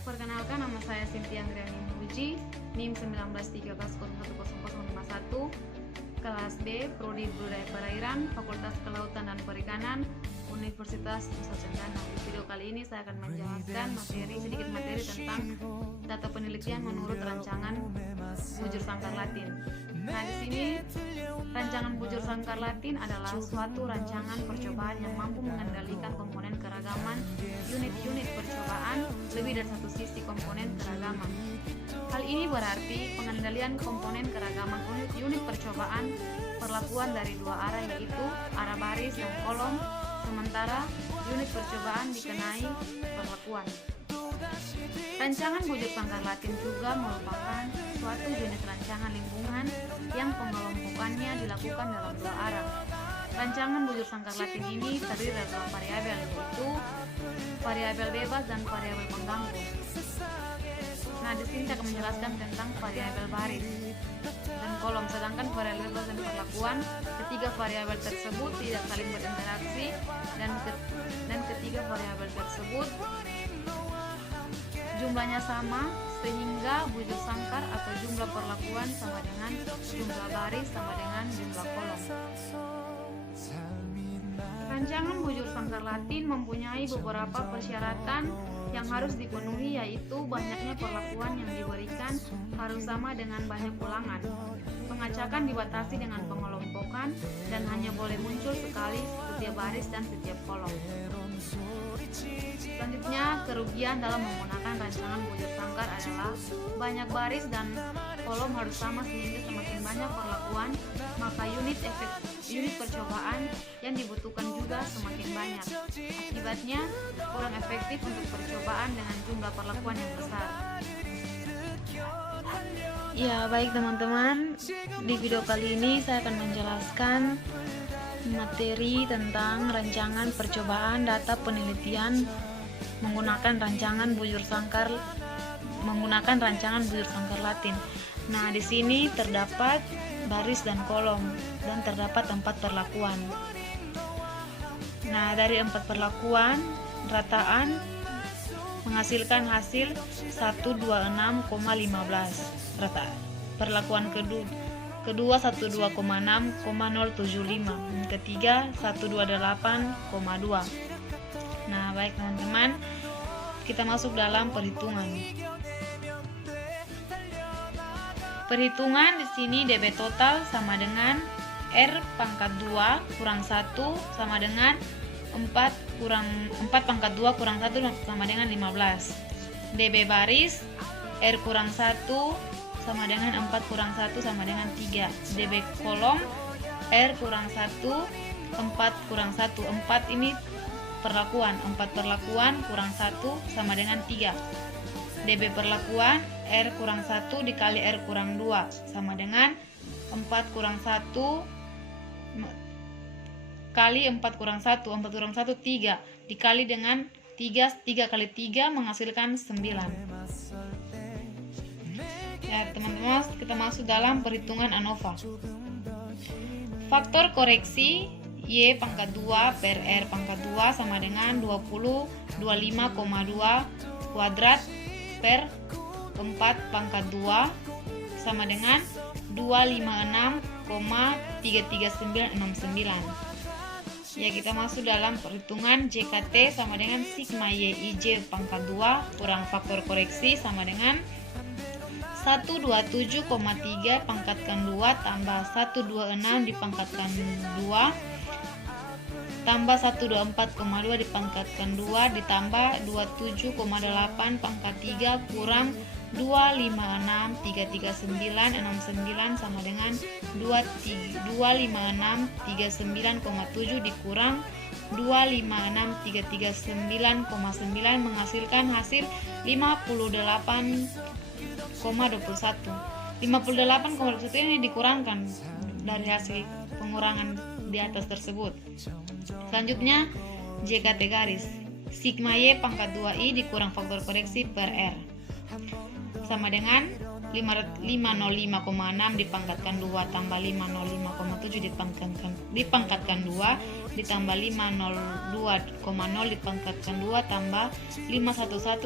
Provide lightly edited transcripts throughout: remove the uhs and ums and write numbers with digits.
Perkenalkan, nama saya Cynthia Andriani Muji, NIM 1913010051, kelas B, Prodi Budaya Perairan, Fakultas Kelautan dan Perikanan, Universitas Nusa Cendana. Di video kali ini saya akan menjelaskan sedikit materi tentang data penelitian menurut rancangan bujur sangkar Latin. Nah, di sini rancangan bujur sangkar Latin adalah suatu rancangan percobaan yang mampu mengendalikan komponen keragaman unit-unit percobaan lebih dari satu sisi komponen keragaman. Hal ini berarti pengendalian komponen keragaman unit percobaan perlakuan dari dua arah, yaitu arah baris dan kolom, sementara unit percobaan dikenai perlakuan. Rancangan bujur sangkar Latin juga merupakan suatu unit rancangan lingkungan yang pengelompokannya dilakukan dalam dua arah. Rancangan bujur sangkar Latin ini terdiri dari dua variabel, yaitu variabel bebas dan variabel pengganggu. Nah, di sini saya akan menjelaskan tentang variabel baris dan kolom, sedangkan variabel bebas dan perlakuan, ketiga variabel tersebut tidak saling berinteraksi dan ketiga variabel tersebut jumlahnya sama, sehingga bujur sangkar atau jumlah perlakuan sama dengan jumlah baris sama dengan jumlah kolom. Rancangan bujur sangkar Latin mempunyai beberapa persyaratan yang harus dipenuhi, yaitu banyaknya perlakuan yang diberikan harus sama dengan banyak ulangan. Pengacakan dibatasi dengan pengelompokan dan hanya boleh muncul sekali setiap baris dan setiap kolom. Selanjutnya, kerugian dalam menggunakan rancangan bujur sangkar adalah banyak baris dan kolom harus sama, sehingga semakin banyak perlakuan, maka unit percobaan yang dibutuhkan juga semakin banyak. Akibatnya, kurang efektif untuk percobaan dengan jumlah perlakuan yang besar. Ya, baik teman-teman, di video kali ini saya akan menjelaskan materi tentang rancangan percobaan data penelitian menggunakan rancangan bujur sangkar Latin. Nah, di sini terdapat baris dan kolom dan terdapat 4 perlakuan. Nah, dari 4 perlakuan, rataan menghasilkan hasil 126,15 rataan. Perlakuan kedua 126,075, ketiga 128,2. Nah, baik teman-teman, kita masuk dalam perhitungan. Perhitungan di sini DB total sama dengan R pangkat 2 kurang 1 sama dengan 4 pangkat 2 kurang 1 sama dengan 15. DB baris R kurang 1 sama dengan 4 kurang 1 sama dengan 3. DB kolom R kurang 1 4 kurang 1. 4 ini perlakuan, 4 perlakuan kurang 1 sama dengan 3. DB perlakuan R kurang 1 dikali R kurang 2 sama dengan 4 kurang 1 kali 4 kurang 1. 4 kurang 1 3 dikali dengan 3 kali 3 menghasilkan 9. Ya teman-teman, kita masuk dalam perhitungan ANOVA. Faktor koreksi Y pangkat 2 per R pangkat 2 sama dengan 25,2 kuadrat per 4 pangkat 2 sama dengan 256,33969. Ya, kita masuk dalam perhitungan JKT sama dengan sigma YIJ pangkat 2 kurang faktor koreksi sama dengan 127,3 pangkatkan 2 tambah 126 dipangkatkan 2 tambah 124,2 dipangkatkan 2 ditambah 27,8 pangkat 3 kurang 256,33969 sama dengan 256,39,7 dikurang 256,339,9 menghasilkan hasil 58,21. 58,21 ini dikurangkan dari hasil pengurangan di atas tersebut. Selanjutnya JKT garis sigma Y pangkat 2I dikurang faktor koreksi per R sama dengan 505,6 dipangkatkan 2 tambah 505,7 dipangkatkan 2 ditambah 502,0 dipangkatkan 2 tambah 511,9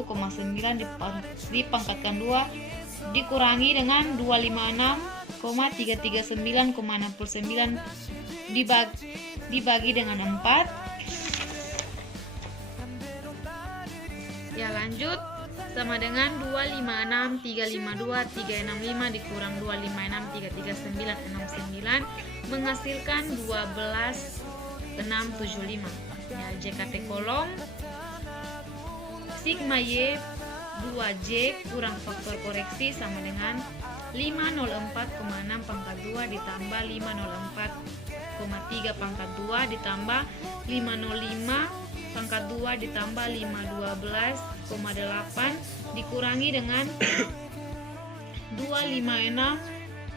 dipangkatkan 2 dikurangi dengan 256,339,69 dibagi dengan 4. Ya, lanjut. Sama dengan 256,352,365 dikurang 256,339,69 menghasilkan 12,675. Ya, JKT kolom sigma Y 2J kurang faktor koreksi sama dengan 504,6 pangkat 2 ditambah 504,3 pangkat 2 ditambah 505 pangkat 2 ditambah 512,8 dikurangi dengan 256,33969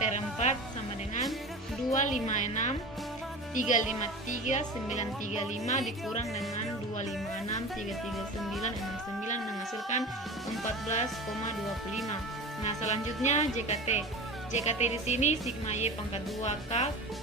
per 4 sama dengan 256,353,935 dikurang dengan 256,33969 menghasilkan 14,25. Nah, selanjutnya JKT di sini sigma Y pangkat 2K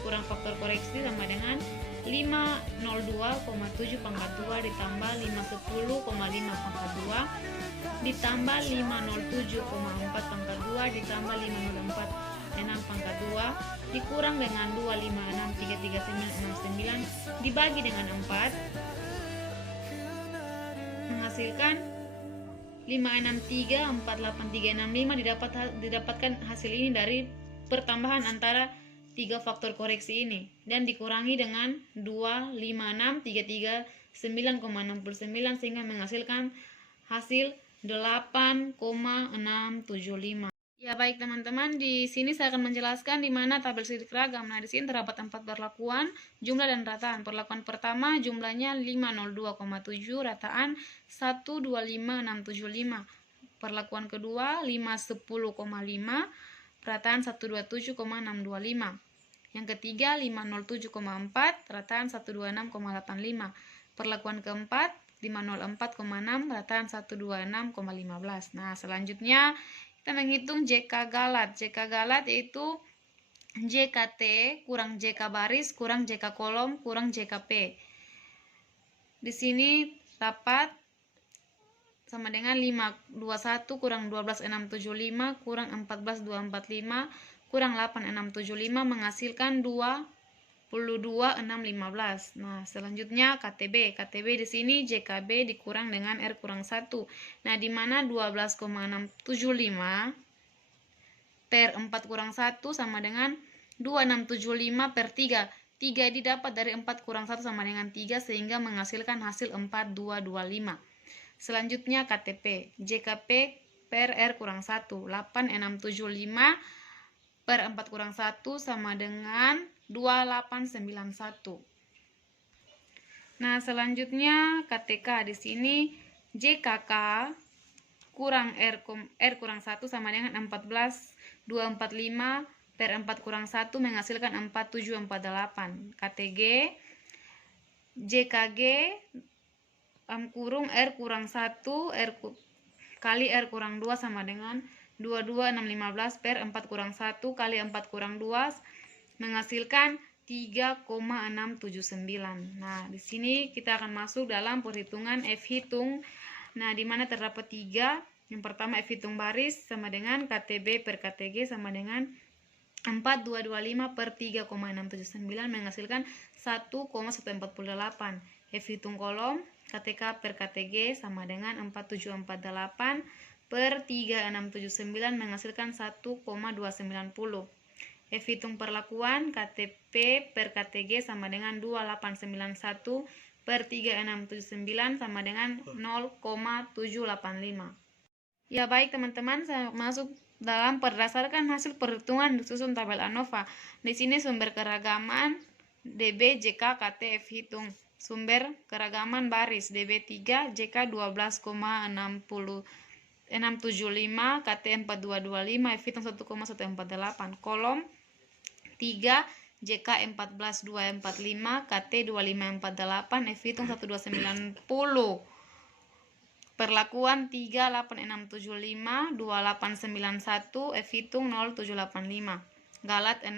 kurang faktor koreksi sama dengan 502,7 pangkat 2 ditambah 510,5 pangkat 2 ditambah 507,4 pangkat 2 ditambah 504,6 pangkat 2 dikurang dengan 256,33969 dibagi dengan 4 menghasilkan 563,48365. Didapatkan hasil ini dari pertambahan antara 3 faktor koreksi ini dan dikurangi dengan 256,339,69 sehingga menghasilkan hasil 8,675. Ya, baik teman-teman, di sini saya akan menjelaskan di mana tabel sidik ragam. Nah, di sini terdapat 4 perlakuan, jumlah dan rataan. Perlakuan pertama jumlahnya 502,7, rataan 125,675. Perlakuan kedua 510,5, rataan 127,625. Yang ketiga 507,4, rataan 126,85. Perlakuan keempat 504,6, rataan 126,15. Nah, selanjutnya kita menghitung JK galat. JK galat yaitu JKT kurang JK baris kurang JK kolom kurang JKP. Di sini dapat sama dengan 521 kurang 12,675 kurang 14,245 kurang 8,675 menghasilkan 22,615. Nah, selanjutnya KTB di sini JKB dikurang dengan R kurang 1. Nah, di mana 12,675 per 4 kurang 1 sama dengan 2675 per 3. 3 didapat dari 4 kurang 1 sama dengan 3 sehingga menghasilkan hasil 4225. Selanjutnya KTP JKP per R kurang 1. 8675 per 4 kurang 1 sama dengan 2891. Nah, selanjutnya KTK di sini JKK kurang R kurang 1 sama dengan 14,245 per 4 kurang 1 menghasilkan 4748. KTG JKG kurung R kurang 1 kali R kurang 2 sama dengan 22,615 per 4 kurang 1 kali 4 kurang 2 menghasilkan 3,679. Nah, di sini kita akan masuk dalam perhitungan F hitung. Nah, di mana terdapat 3. Yang pertama F hitung baris sama dengan KTB per KTG sama dengan 4225 per 3,679 menghasilkan 1,148. F hitung kolom KTK per KTG sama dengan 4748 per 3,679 menghasilkan 1,290. F hitung perlakuan KTP per KTG sama dengan 2891 per 3,679 sama dengan 0,785. Ya, baik teman-teman, saya masuk dalam berdasarkan hasil perhitungan disusun tabel ANOVA. Di sini sumber keragaman DB JK KT F hitung. Sumber keragaman baris DB3 JK 12,675 KT 4225 F hitung 1,148. Kolom 3 JK 14245 KT 2548 F hitung 1290. Perlakuan 38675 2891 F hitung 0785. Galat 6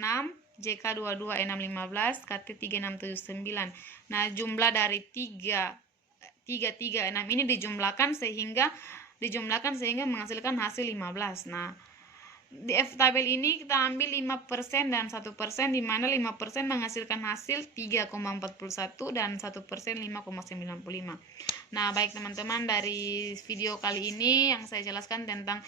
JK 22 615 KT 3679. Nah, jumlah dari 336 ini dijumlahkan sehingga menghasilkan hasil 15. Nah, di F tabel ini kita ambil 5% dan 1%, di mana 5% menghasilkan hasil 3,41 dan 1% 5,95. Nah, baik teman-teman, dari video kali ini yang saya jelaskan tentang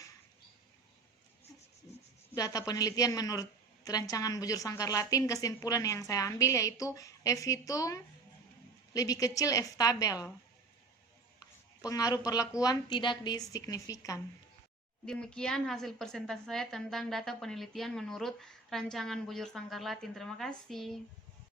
data penelitian menurut rancangan bujur sangkar Latin, kesimpulan yang saya ambil yaitu F hitung lebih kecil F tabel. Pengaruh perlakuan tidak disignifikan. Demikian hasil presentasi saya tentang data penelitian menurut rancangan bujur sangkar Latin. Terima kasih.